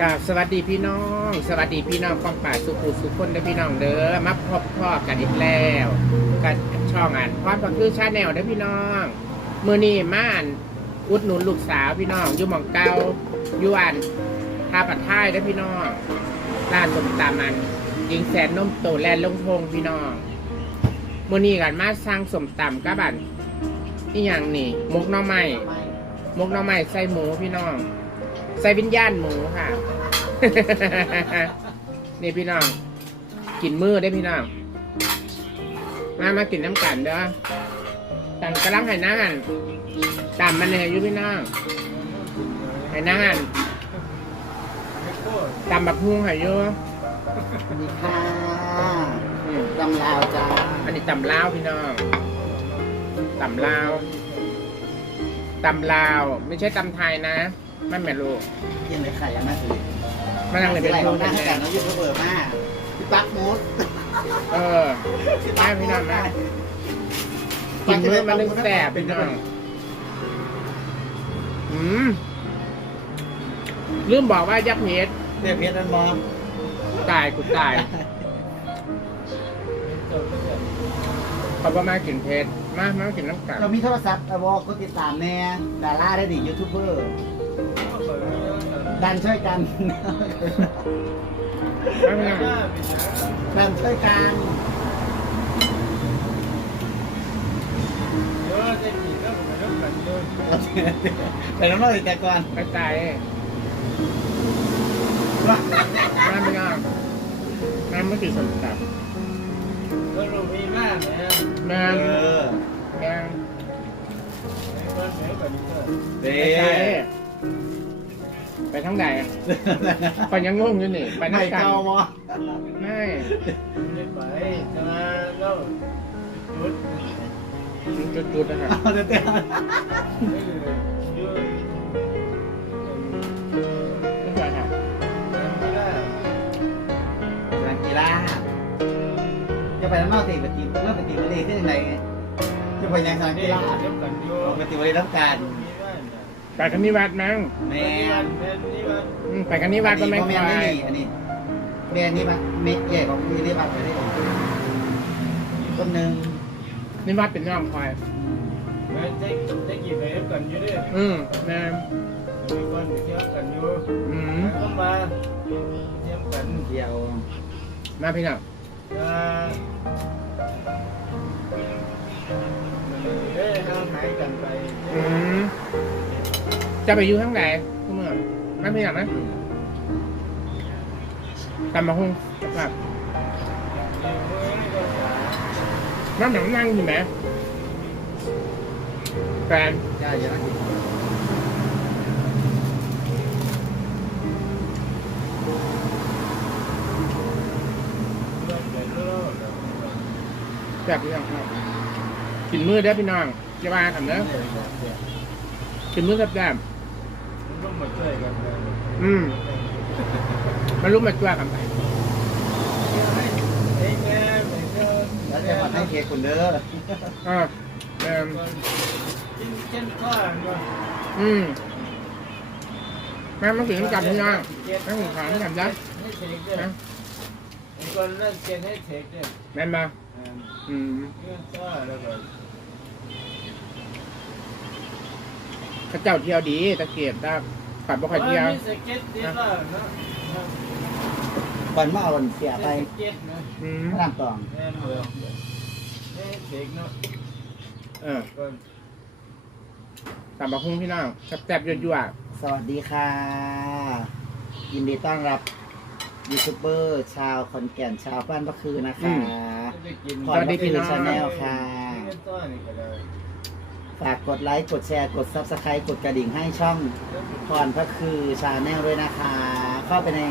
กราบสวัสดีพี่น้อง สวัสดีพี่น้องกองป่าสุขุสุขคนเด้พี่น้องเด้อมาพบพ่อกันอีกแล้วกันช่องอ่านพอดก็คือชาแนลเด้อพี่น้องมือนี้มาอ่านอุดหนุนลูกสาวพี่น้องอยู่หมองเกาอยู่อ่านทาปัดท้ายเด้อพี่น้องร้านสมตามันยิงแสนนมโตแลนลงพงพี่น้องมือนี้กันมาสร้างสมตำกับบันนี่อย่างนี่มกน่อไม้มกน่อไม้ใส่หมูพี่น้อง ส่วิญญาณหมูค่ะ นี่พี่น้อง กินมือได้พี่น้อง มามากินน้ำกันเด้อตังกระลังไห้นางหันตามมันเลยอยู่พี่น้องไห้นางหันตามแบบหุ้งไห้อยู่สวัสดีค่ะอืมตำลาวจ้า อันนี้ตำลาวพี่น้องตำลาวตำลาว ไม่ใช่ตำไทยนะ ไม่แม่ลูกกินเลยไข่ยังน่าสิมานั่งเลยเป็นไรลูขอกงหน้าเป็นให้แม่กันน้องยูทูบเบอร์มากพี่ปักมุดเออได้พี่น้องนะกินมื้อมันนึงแสบพี่น้องอืมลืมบอกว่ายักษ์เพชรเรียกเพชรนั่นบอตายกูตายเขาบอกมากินเพชรมามากินน้ำกันเรามีโทรศัพท์เอาบอกดติดตามแน่ดาราได้ดิยูทูบเบอร์ ดันช่วยกันมาพี่น้องดันช่วยกันแต่น้องเราติดแต่ก่อนไปตายมาพี่น้องน้ำไม่ติดสมตับแมเอนอแมนเด้ไปตาย ไปทั้งใดอะไปยังงงอยู่นี่ไปไม่น้ำกันเก่าบอไม่จุดๆนะครับเอาเดี๋ยวเดี๋ยวไม่ใช่ครับสนามกีฬาจะไปน้ำนอกตีปฏิเมื่อปฏิบัติขึ้นยังไงจะไปยังสนามกีฬาปฏิบัติต้องการ ไปกันนิวัดมั้งแม่อืมไปกันนิวัดก็ไม่แม่ควาไม่ยมีอันนี้แม่นี่ปะเมฆใหญ่ของพี่เรียกว่าไปได้คนหนึ่งนิวัดเป็นน้องควายอืมแม่อืมเดียวมาพี่น้องอืม จะไปอยู่ข้างไหนทุกเมื่อมาพี่น้องนะตามมาหุ้งครับน้ำหนังนั่งอยู่ไหมแฟนใช่ยังแบบพี่น้องครับกินมือได้พี่น้องจะมาทำเด้อกินมือกับแบบอืมมันรู้มาจ้วกันไปแล้วจะมาให้เคคุณเด้ออ่าเอมอืมแม่มากินน้ำกันพี่น้องแม่กินขาวน้ำกันจ้ะนะแม่นมาอืมเขา เจ้าเที่ยวดีตะเกียบได้ปัดบ่ค่อยเที่ยวก่อนมาเอาวันเสียไปอืมตามตองเออตามบักหุ้งพี่น้องแซ่บๆยั่วสวัสดีค่ะ ยินดีต้อนรับยูทูบเบอร์ชาวขอนแก่นชาวบ้านพระคือนะคะพรพระคือชาแนลค่ะ ฝากกดไลค์กดแชร์กดซับสไครต์กดกระดิ่งให้ช่องพรพระคือชาแนลด้วยนะคะ เข้าไปใน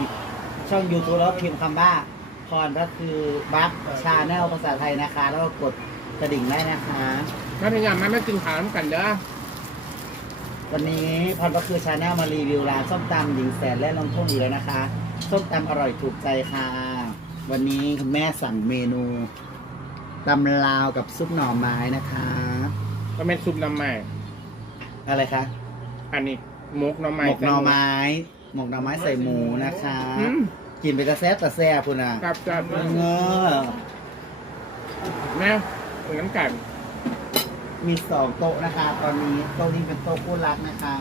ช่อง YouTube แล้วพิมพ์คำว่าพรพระคือบัคชาแนลภาษาไทยนะคะ แล้วก็กดกระดิ่งได้นะคะๆมาพี่น้องมาไม่กินขาวน้ำกันเด้อวันนี้พรพระคือชาแนลมารีวิวร้านส้มตำหญิงแสนและลงทุ่งอยู่แล้วนะคะส้มตำอร่อยถูกใจค่ะ วันนี้คุณแม่สั่งเมนูตำลาวกับซุปหน่อไม้นะคะ ก็เป็นซุปน้ำใหม่ อะไรคะอันนี้มกน้ำใหหม่มกหน่อไม้หมกหน่อไม้ใส่หมูนะคะ อืมกินไปกระแซบกระแซ่บคุณอะกับกับเงอแม่ถึงน้ำกันมีสองโต๊ะนะคะ ตอนนี้โต๊ะนี้เป็นโต๊ะคู่รักนะคะ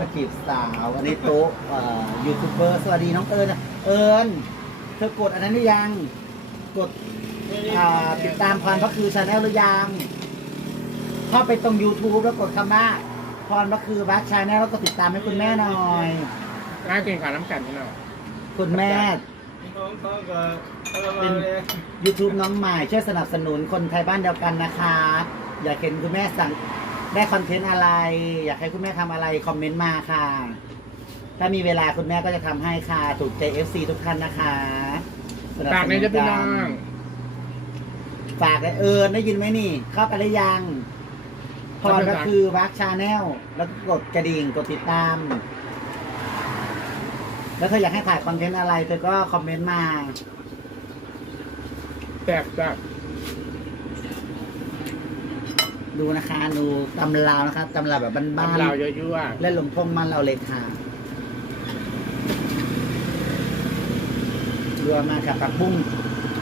มาจีบสาวอันนี้โต๊ะเอ่อยูทูบเบอร์สวัสดีน้องเอิญนะเอิญเธอกดอันนั้นหรือยัง กดอ่าติดตามพรพระคือชาแนลหรือยัง เข้าไปตรง YouTube แล้วกดคำว่าพรพระคือบัคชาแนลแล้วก็ติดตามให้คุณแม่หน่อย น่ากินข้าวน้ำกันพี่น้องคุณแม่เป็น YouTube น้องใหม่ช่วยสนับสนุนคนไทยบ้านเดียวกันนะคะ อยากเห็นคุณแม่สั่งได้คอนเทนต์อะไร อยากให้คุณแม่ทำอะไร คอมเมนต์มาค่ะ ถ้ามีเวลาคุณแม่ก็จะทำให้ค่ะ ถูกใจ FC ทุกท่านนะคะสนับฝากสในนุเจ้าพี่น้อง ฝากเลยเออได้ยินไหมนี่ เข้าไปหรือยัง พรก็คือวักชาแนลแล้วก็กดกระดิ่งกดติดตาม แล้วเธออยากให้ถ่ายคอนเทนต์อะไรเธอก็คอมเมนต์มาแซ่บจ้ะดูนะคะดูตำลาวนะคะตำลาวแบบบ้านทำเราเยอะๆและลงพงมันเราเลยค่ะรัวมากค่ะผักบุ้ง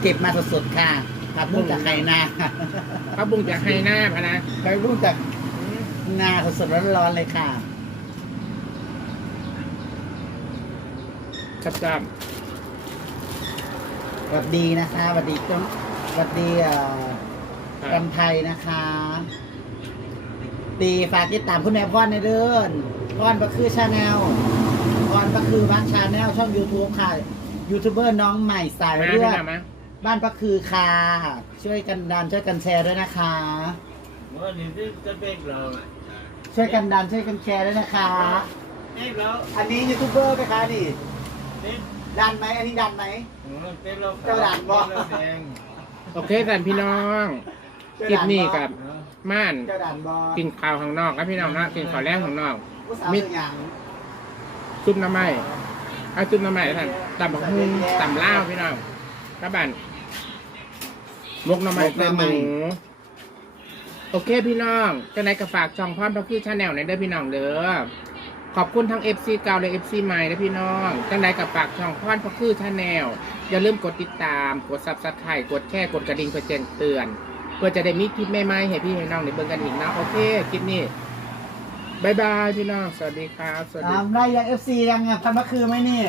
เก็บมาสดๆค่ะผักบุ้งจากไข่นาๆข้าวบุ้งจะให้หน้าพะนะผักบุ้งจาก นาสดๆร้อนๆเลยค่ะจับจับสวัสดีนะคะสวัสดีต้นสวัสดีเอ่อครับกำไทยนะคะ ตีฝากติดตามคุณแม่พรในเดือนพรก็คือชาแนลพรก็คือบ้านชาแนลช่อง YouTube ค่ะ ยูทูบเบอร์น้องใหม่สายมาเลืพี่อดน้องมาบ้านก็คือค่ะ ช่วยกันดันช่วยกันแชร์ด้วยนะคะว่านี่ที่จะเป็นเรา ช่วยกันดันช่วยกันแชร์ด้วยนะคะนี่เราอันนี้ยูทูบเบอร์ไหมคะนี่นี่ดันไหมอันนี้ดันไหมเป็นเราเจ้าด่านบ่เราแดงโอเคกันพี่น้องคลิปนี้กับม่านเจ้าดันบอกินข้าวข้างนอกนะพี่น้องนะกินข้าวแรงข้างนอก ผู้สาวมิตัวอย่างซุปน้ำไหม้เอาซุปน้ำไหม้ท่านตำบักหุ่งตำลาวพี่น้องกระบันมกน้ำไหม้ใส่หมู โอเคพี่น้องจะไหนก็ฝากช่องพรพระคือชาแนลในเด้อพี่น้องเด้อขอบคุณทั้ง FC เก่าและ FC ใหม่นะพี่น้องจังใดกับฝากช่องพรพระคือชาแนลอย่าลืมกดติดตาม กดซับสไครต์กดแชร์กดกระดิ่งเพื่อแจ้งเตือน เพื่อจะได้มีคลิปใหม่ๆให้พี่ให้น้องได้เบิ่งกันอีกนะโอเคคลิปนี้บายบายพี่น้องสวัสดีครับสวัสดี ตามได้ยังเอฟซียังอะพันมะคือไหมนี่